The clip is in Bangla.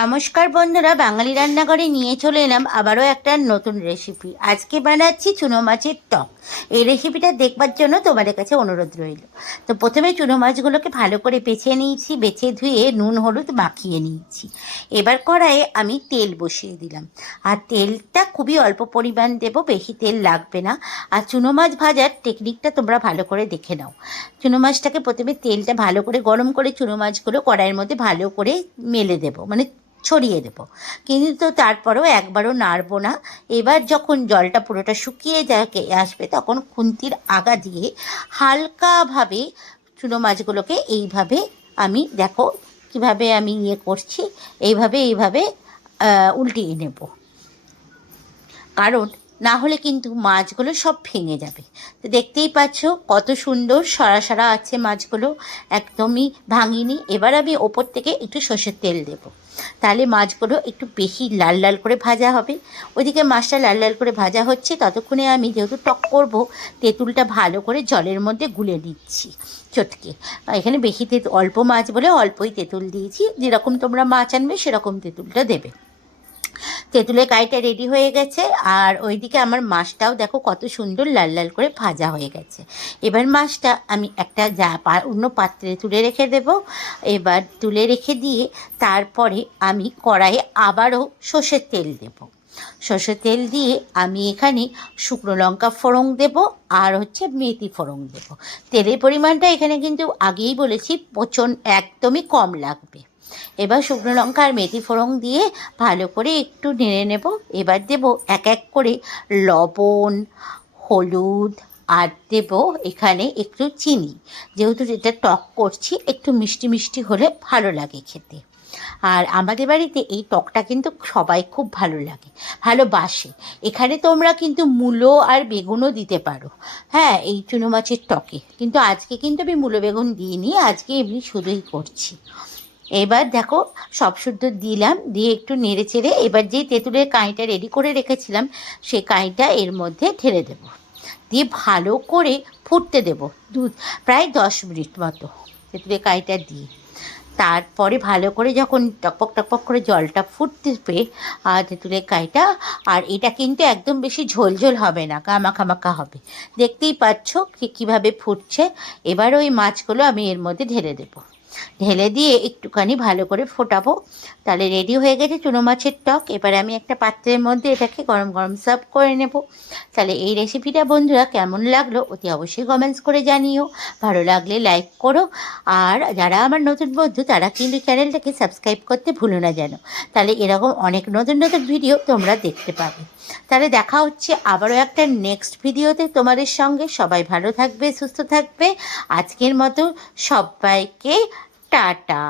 নমস্কার বন্ধুরা, বাঙালি রান্নাঘরে নিয়ে চলে এলাম আবারও একটা নতুন রেসিপি। আজকে বানাচ্ছি চুনো মাছের টক। এই রেসিপিটা দেখবার জন্য তোমাদের কাছে অনুরোধ রইল। তো প্রথমে চুনো মাছগুলোকে ভালো করে বেছে নিয়েছি, বেছে ধুয়ে নুন হলুদ মাখিয়ে নিয়েছি। এবার কড়াইয়ে আমি তেল বসিয়ে দিলাম, আর তেলটা খুবই অল্প পরিমাণ দেব, বেশি তেল লাগবে না। আর চুনো মাছ ভাজার টেকনিকটা তোমরা ভালো করে দেখে নাও। চুনো মাছটাকে প্রথমে তেলটা ভালো করে গরম করে চুনো মাছগুলো কড়াইয়ের মধ্যে ভালো করে মেলে দেবো, মানে ছড়িয়ে দেব। কিন্তু তারপরেও একবারও নাড়বো না। এবার যখন জলটা পুরোটা শুকিয়ে আসবে, তখন খুন্তির আগা দিয়ে হালকাভাবে চুনো মাছগুলোকে এইভাবে আমি দেখো কিভাবে আমি করছি, এইভাবে উল্টিয়ে নেব। কারণ না হলে কিন্তু মাছগুলো সব ভেঙে যাবে। তো দেখতেই পাচ্ছ কত সুন্দর সরা সরা আছে মাছগুলো, একদমই ভাঙিনি। এবার আমি ওপর থেকে একটু সর্ষের তেল দেব, তাহলে মাছগুলো একটু বেশি লাল লাল করে ভাজা হবে। ওইদিকে মাছটা লাল লাল করে ভাজা হচ্ছে, ততক্ষণে আমি যেহেতু টক করব, তেঁতুলটা ভালো করে জলের মধ্যে গুলে নিচ্ছি চটকে। এখানে বেশি অল্প মাছ বলে অল্পই তেঁতুল দিয়েছি, যেরকম তোমরা মাছ আনবে সেরকম তেঁতুলটা দেবে। তেঁতুলের কাইটা রেডি হয়ে গেছে, আর ওইদিকে আমার মাছটাও দেখো কত সুন্দর লাল লাল করে ভাজা হয়ে গেছে। এবার মাছটা আমি একটা অন্য পাত্রে তুলে রেখে দেব। এবার তুলে রেখে দিয়ে তারপরে আমি কড়াইয়ে আবারও সর্ষের তেল দেব। সর্ষের তেল দিয়ে আমি এখানে শুকনো লঙ্কা ফোড়ন দেব, আর মেথি ফোড়ন দেব। তেলের পরিমাণটা এখানে কিন্তু আগেই বলেছি একদমই কম লাগবে। এবার শুকনো লঙ্কা আর মেথি ফোড়ন দিয়ে ভালো করে একটু নেড়ে নেব। এবার দেব এক এক করে লবণ, হলুদ, আর দেব এখানে একটু চিনি। যেহেতু এটা টক করছি, একটু মিষ্টি মিষ্টি হলে ভালো লাগে খেতে। আর আমাদের বাড়িতে এই টকটা কিন্তু সবাই খুব ভালোবাসে। এখানে তোমরা কিন্তু মূলো আর বেগুনও দিতে পারো, হ্যাঁ, এই চুনো মাছের টকে। কিন্তু আজকে কিন্তু আমি মূলো বেগুন দিইনি, আজকে এমনি শুধুই করছি। এবার দেখো সব শুদ্ধ দিলাম, দিয়ে একটু নেড়ে চেড়ে এবার যেই তেঁতুলের কাঁইটা রেডি করে রেখেছিলাম, সেই কাঁইটা এর মধ্যে ঢেলে দেবো, দিয়ে ভালো করে ফুটতে দেবো প্রায় 10 মিনিট মতো তেঁতুলের কাঁইটা দিয়ে। তারপরে ভালো করে যখন টকপক টকপক করে জলটা ফুটবে তেঁতুলের কাঁইটা, আর এটা কিন্তু একদম বেশি ঝোল ঝোল হবে না, মাখা হবে। দেখতেই পাচ্ছ কীভাবে ফুটছে। এবার ওই মাছগুলো আমি এর মধ্যে ঢেলে দিয়ে একটুখানি ভালো করে ফোটাবো। তাহলে রেডি হয়ে গেছে চুনো মাছের টক। এবার আমি একটা পাত্রের মধ্যে এটাকে গরম গরম সার্ভ করে নেব। তাহলে এই রেসিপিটা বন্ধুরা কেমন লাগলো অতি অবশ্যই কমেন্টস করে জানিও। ভালো লাগলে লাইক করো, আর যারা আমার নতুন বন্ধু তারা কিন্তু চ্যানেলটাকে সাবস্ক্রাইব করতে ভুলো না যেন। তাহলে এরকম অনেক নতুন নতুন ভিডিও তোমরা দেখতে পাবে। তাহলে দেখা হচ্ছে আবারও একটা নেক্সট ভিডিওতে তোমাদের সঙ্গে। সবাই ভালো থাকবে, সুস্থ থাকবে। আজকের মতো সবাইকে টাটা।